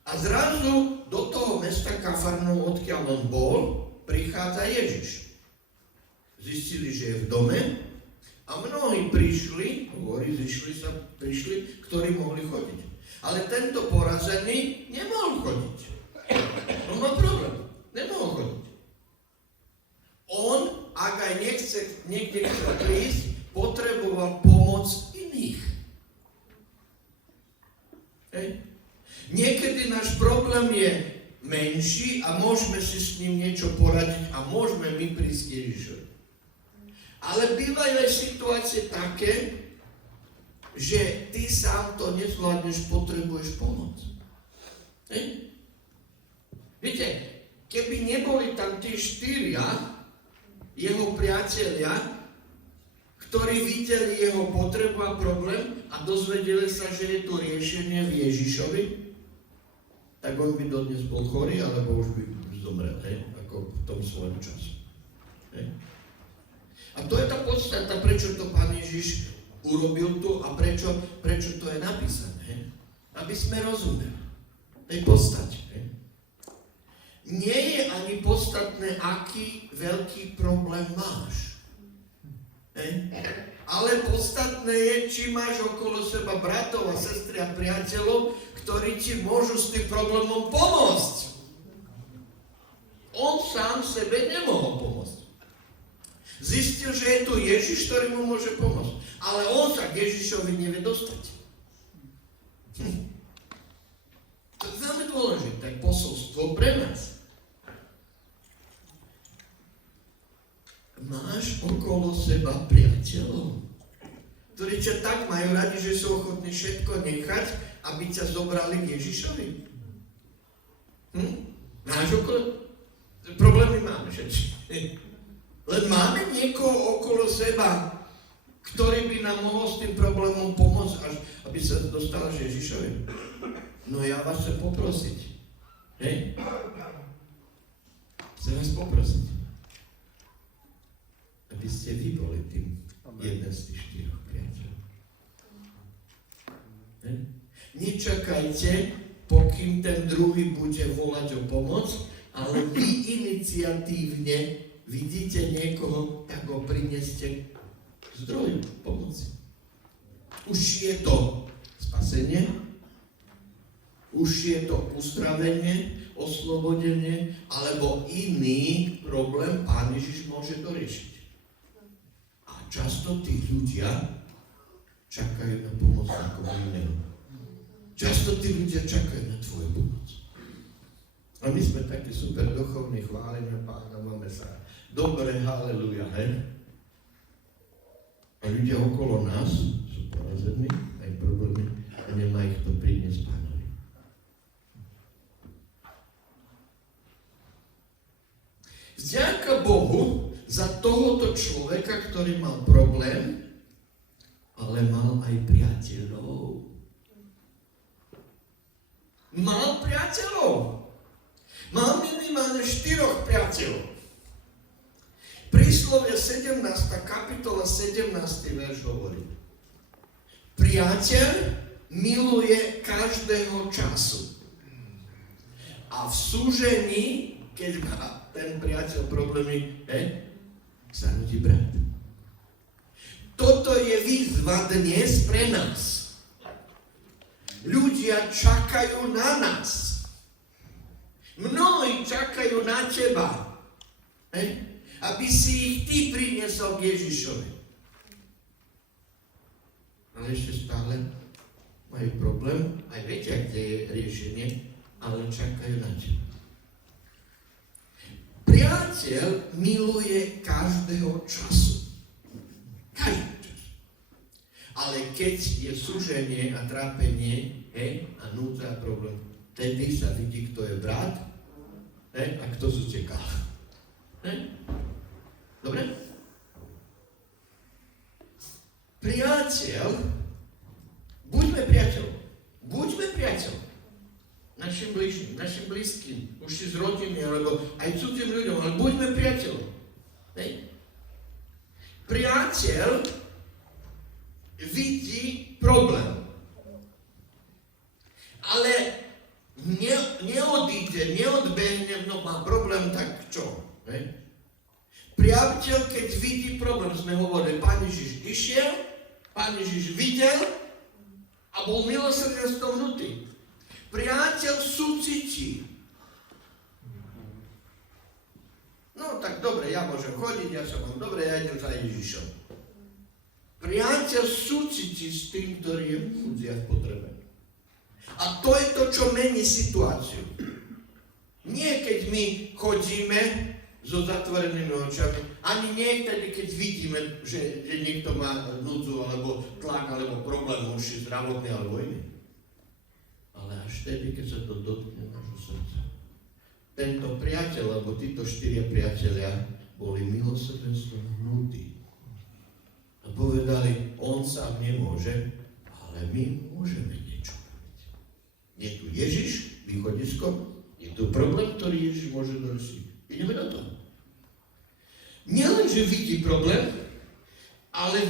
a zrazu do toho mesta Kafarnaum, odkiaľ on bol, prichádza Ježiš. Zistili, že je v dome a mnohí prišli, ktorí mohli chodiť. Ale tento porazený nemohol chodiť. On má problém. Nemohol chodiť. On, ak aj niekde chcel prísť, potreboval pomoc iných. Niekedy náš problém je menší a môžeme si s ním niečo poradiť a môžeme my prísť Ježišovi. Ale bývajú aj situácie také, že ty sám to nezvládneš, potrebuješ pomoc. Viete, keby neboli tam tí 4 jeho priatelia, ktorí videli jeho potrebu a problém a dozvedeli sa, že je to riešenie v Ježišovi, tak on by dodnes bol chorý, alebo už by zomrel, ako v tom svojom čase. A to je tá podstata, prečo to Pán Ježiš urobil tu a prečo to je napísané. Aby sme rozumeli tej podstate. Nie je ani podstatné, aký veľký problém máš. Ale podstatné je, či máš okolo seba bratov a sestry a priateľov, ktorí ti môžu s tým problémom pomôcť. On sám sebe nemohol pomôcť. Zistil, že je tu Ježiš, ktorý mu môže pomôcť. Ale on sa k Ježišovi nevie dostať. To je veľmi dôležité posolstvo pre nás. Máš okolo seba priateľov, ktorí ťa tak majú radi, že sú ochotní všetko nechať, aby ťa zobrali k Ježišovi. Máš okolo... Problémy máme všetci. Len máme niekoho okolo seba, ktorý by nám mohol s tým problémom pomôcť, až aby sa dostala k Ježišovi. No ja vás chcem poprosiť. Chcem vás poprosiť, aby ste vy boli tým jeden z tých 4 priateľov. Nečakajte, pokým ten druhý bude volať o pomoc, ale vy iniciatívne vidíte niekoho, tak ho prineste k zdroju pomoci. Už je to spasenie, už je to uzdravenie, oslobodenie, alebo iný problém Pán Ježiš môže doriešiť. A často tí ľudia čakajú na pomoc niekoho iného. Často tí ľudia čakajú na tvoju pomoc. A my sme takí super duchovní, chválime Pána, máme sa dobre, haleluja, A ľudia okolo nás sú porazení, aj problémy, a nemá ich to priniesť Pánovi. Vďaka Bohu za tohoto človeka, ktorý mal problém, ale mal aj priateľov. Mal priateľov. Mal minimálne 4 priateľov. Príslovie 17. kapitola 17. verš hovorí. Priateľ miluje každého času. A v súžení, keď má ten priateľ problémy, sa rodí brat. Toto je výzva dnes pre nás. Ľudia čakajú na nás. Mnohí čakajú na teba, aby si ich ty priniesol k Ježišovi. Ale ešte stále majú problém, aj vedia, kde je riešenie, ale čakajú na teba. Priateľ miluje každého času. Každý čas. Ale keď je súženie a trápenie, a núdza a problém, tedy sa vidí, kto je brat, a kto zutekal. Dobre? Priateľ, buďme priateľ. Buďme priateľ. Našim bližným, našim blízkym, už si z rodiny, alebo aj cudzým ľuďom, ale buďme priateľ. Priateľ vidí problém. Ale neodíde, neodbehne, no má problém, tak čo? Priateľ, keď vidí problém, sme hovorili, Pán Ježiš išiel, Pán Ježiš videl a bol milosrdenstvom hnutý. Priateľ súcití. No tak dobre, ja môžem chodiť, ja sa mám dobre, ja idem za Ježišom. Priateľ súcití s tým, ktorý je v núdzi a v potrebe. A to je to, čo mení situáciu. Nie keď my chodíme so zatvorenými očami, ani nie vtedy, keď vidíme, že niekto má núdzu, alebo tlak, alebo problém už zdravotný, alebo iný. Ale až vtedy, keď sa to dotkne nášho srdca. Tento priateľ, alebo títo 4 priatelia boli milosrdenstvom hnutí. A povedali, on sám nemôže, ale my môžeme niečo robiť. Je tu Ježiš, východisko, je tu problém, ktorý Ježiš môže doriešiť. Ideme do toho. Nielen, že vidí problém, ale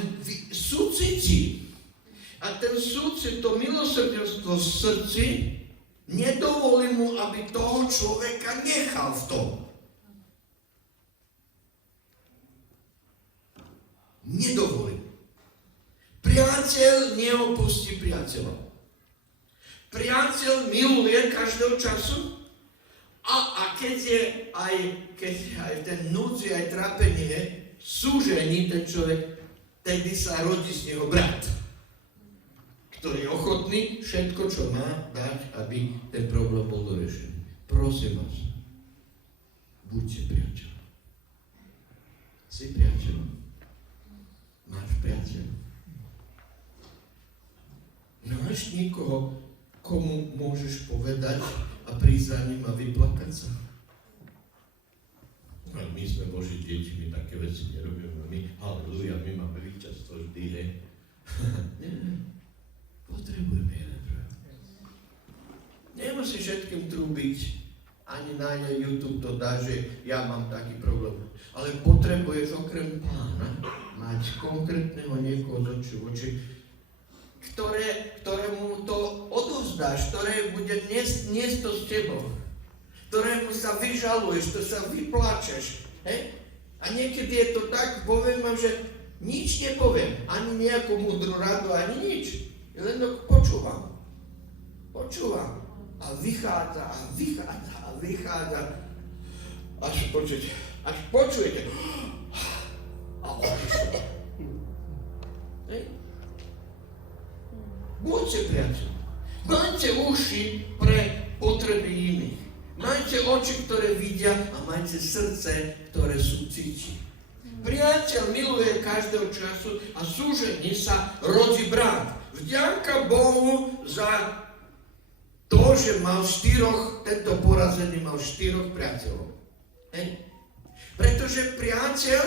súcití. A ten súcit, to milosrdenstvo v srdci, nedovolí mu, aby toho človeka nechal v tom. nedovolí. Priateľ neopustí priateľa. Priateľ miluje každého času a keď je aj ten núdzi, aj trápenie súžení ten človek, tedy sa rodí z neho brat, ktorý je ochotný všetko, čo má, dať, aby ten problém bol doriešený. Prosím vás, buďte priateľ. Si priateľ. Máš priateľ. Máš niekoho, komu môžeš povedať a prísť za ním a vyplakať sa? Ale my sme Boží deti, my také veci nerobíme. My, halleluja, my máme víťazstvo vždy, hej. Nie. Potrebujeme jeden druhého. Nemusí všetkým trúbiť, ani na YouTube to dá, že ja mám taký problém. Ale potrebuješ okrem Pána mať konkrétneho niekoho z očí v oči, ktorému to odovzdáš, ktoré bude niesť to s tebou, ktorému sa vyžaluješ, to sa vypláčeš. A niekedy je to tak, poviem vám, že nič nepoviem, ani nejakú múdru radu, ani nič. Len počúvam. Počúvam. A vychádza, a vychádza, a vychádza. Až počujete. A odišlo. Buďte priateľ. Majte uši pre potreby iných. Majte oči, ktoré vidia a majte srdce, ktoré sú cíti. Priateľ miluje každého času a súžení sa rodí brat. Vďaka Bohu za to, že mal tento porazený mal 4 priateľov. Pretože priateľ,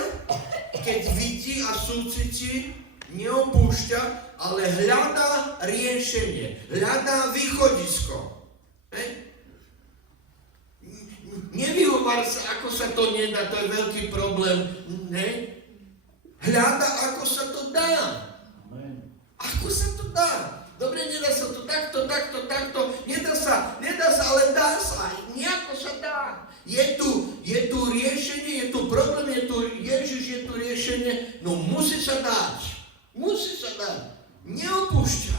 keď vidí a súcití, neopúšťa, ale hľadá riešenie, hľadá východisko. Nevyhovar sa, ako sa to nedá, to je veľký problém. Hľadá, ako sa to dá. Ako sa to dá? Dobre, nedá sa to takto. Nedá sa, ale dá sa. Nejako sa dá. Je tu riešenie, je tu problém, je tu Ježiš, je tu riešenie. No musí sa dať. Neopúšťa.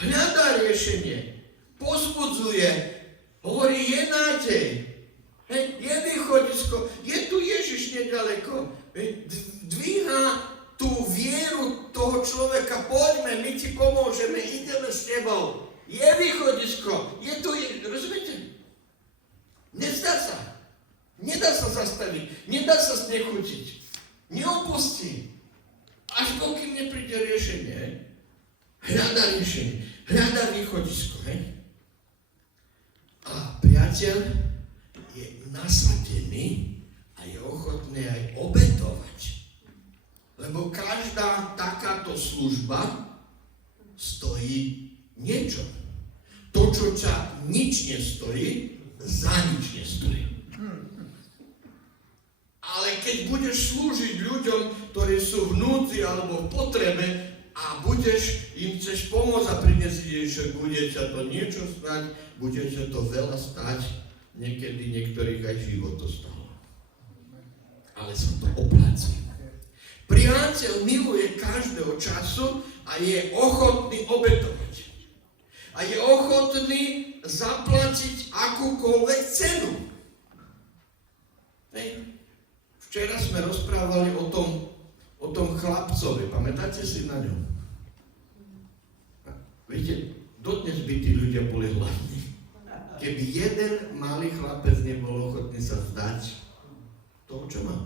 Hľadá riešenie. Pozbudzuje. Hovorí, je nádej. Je východisko. Je tu Ježiš nedaleko. Dvíha tú vieru toho človeka, poďme, my ti pomôžeme, ideme s tebou. Je východisko, je tu, rozumiete? Nedá sa zastaviť, nedá sa znechutiť, neopustí, až pokým nepríde riešenie. Hľadá riešenie, hľadá východisko. A priateľ je nasadený a je ochotný aj obetovať. Lebo každá takáto služba stojí niečo. To, čo ťa nič nestojí, za nič nestojí. Ale keď budeš slúžiť ľuďom, ktorí sú v núdzi alebo v potrebe a im chceš pomôcť a priniesť Ježiša, bude ťa to niečo stať, bude ťa to veľa stať, niekedy niektorých aj život to stalo. Ale sa to oplatí. Priateľ miluje každého času a je ochotný obetovať. A je ochotný zaplatiť akúkoľvek cenu. Včera sme rozprávali o tom chlapcovi. Pamätáte si na ňom? Viete, dodnes by tí ľudia boli hladní. Keby jeden malý chlapec nebol ochotný sa vzdať toho, čo má.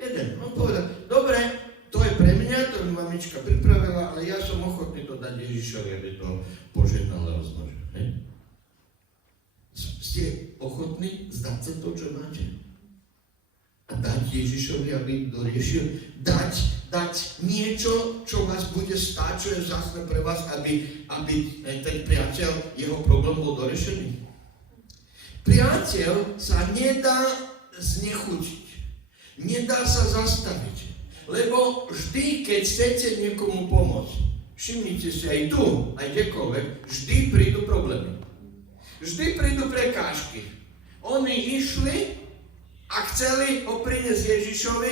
Jeden. On povedal, dobre, to je pre mňa, to mi mamička pripravila, ale ja som ochotný to dať Ježišovi, aby to požehnal a rozmnožil. Ste ochotní zdať sa to, čo máte? A dať Ježišovi, aby to riešil? Dať niečo, čo vás bude stáť, čo je vzácne pre vás, aby ten priateľ, jeho problém bol doriešený. Priateľ sa nedá znechutiť. Nedá sa zastaviť, lebo vždy, keď chcete niekomu pomôcť, všimnite si aj tu, aj kdekoľvek, vždy prídu problémy. Vždy prídu prekážky. Oni išli A chceli ho priniesť Ježišovi,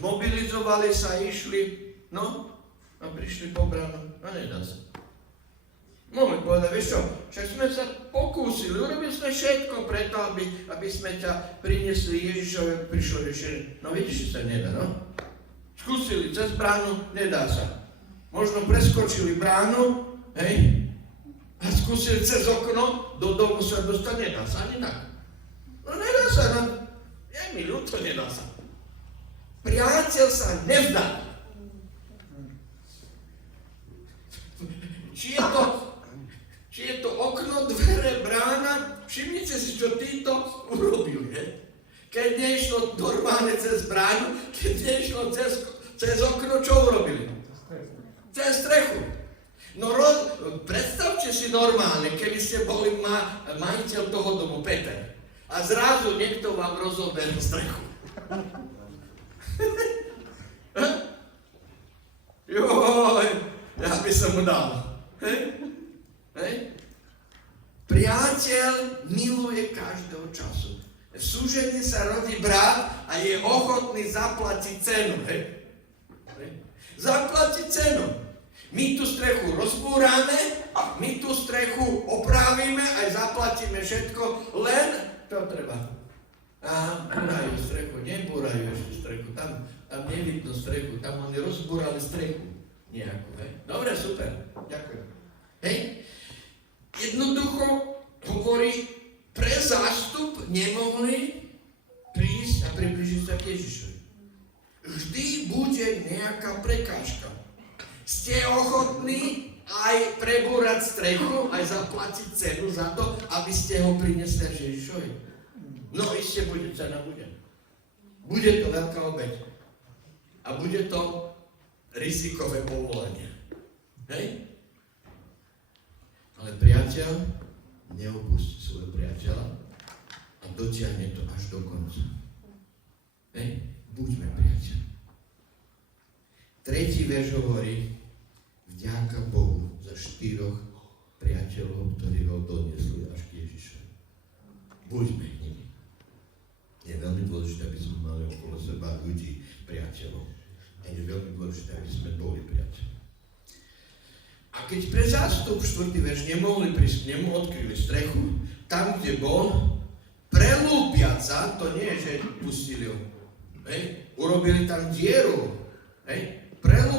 zmobilizovali sa, išli, no, a prišli po bránu. No nedá sa. Môžeme povedať, vieš čo, však sme sa pokúsili, urobili sme všetko preto, aby sme ťa priniesli Ježišovi, prišlo riešenie. No vidíš, že sa nedá, no? Skúsili cez bránu, nedá sa. Možno preskočili bránu, hej, a skúsili cez okno, do domu sa dostať, nedá sa ani tak. No nedá sa, no, je mi ľúto, nedá sa. Priateľ sa nevzdá. Či je to okno, dvere, brána, všimnite si, čo títo urobili, he? Keď nešlo normálne cez bránu, keď nešlo cez okno, čo urobili? Cez strechu. No predstavte si normálne, keby ste boli majiteľ toho domu, Peter, a zrazu niekto vám rozoberol strechu. Joj, ja by som mu dal. Hej? Priateľ miluje každého času. V súžení sa rodí brat a je ochotný zaplatiť cenu. Hej? Zaplatiť cenu. My tú strechu rozbúrame, my tú strechu opravíme, aj zaplatíme všetko, len to treba. A búrajú strechu, nebúrajú ešte strechu, tam nevidno strechu, tam oni rozbúrali strechu nejakú, hej. Dobre, super, ďakujem. Hej, jednoducho hovorí, pre zástup nemohli prísť a približiť sa k Ježišovi. Vždy bude nejaká prekážka. Ste ochotní aj prebúrať strechu, aj zaplatiť cenu za to, aby ste ho priniesli k Ježišovi? No iste bude, cena bude. Bude to veľká obeť. A bude to rizikové povolanie. Hej? Ale priateľ neopustí svojho priateľa a dotiahne to až do konca. Hej? Buďme priateľ. Tretí verš hovorí, vďaka Bohu za 4 priateľov, ktorí ho doniesli až k Ježišovi. Buďme nimi. Je veľmi dôležité, aby sme mali okolo seba ľudí, priateľov. A je veľmi dôležité, aby sme boli priateľi. A keď pre zástup 4. verš nemohli prísť k nemu, odkryli strechu, tam, kde bol, prelúpiať sa, to nie je, že pustili ho. Hej? Urobili tam dieru. Hej? Prelúpiať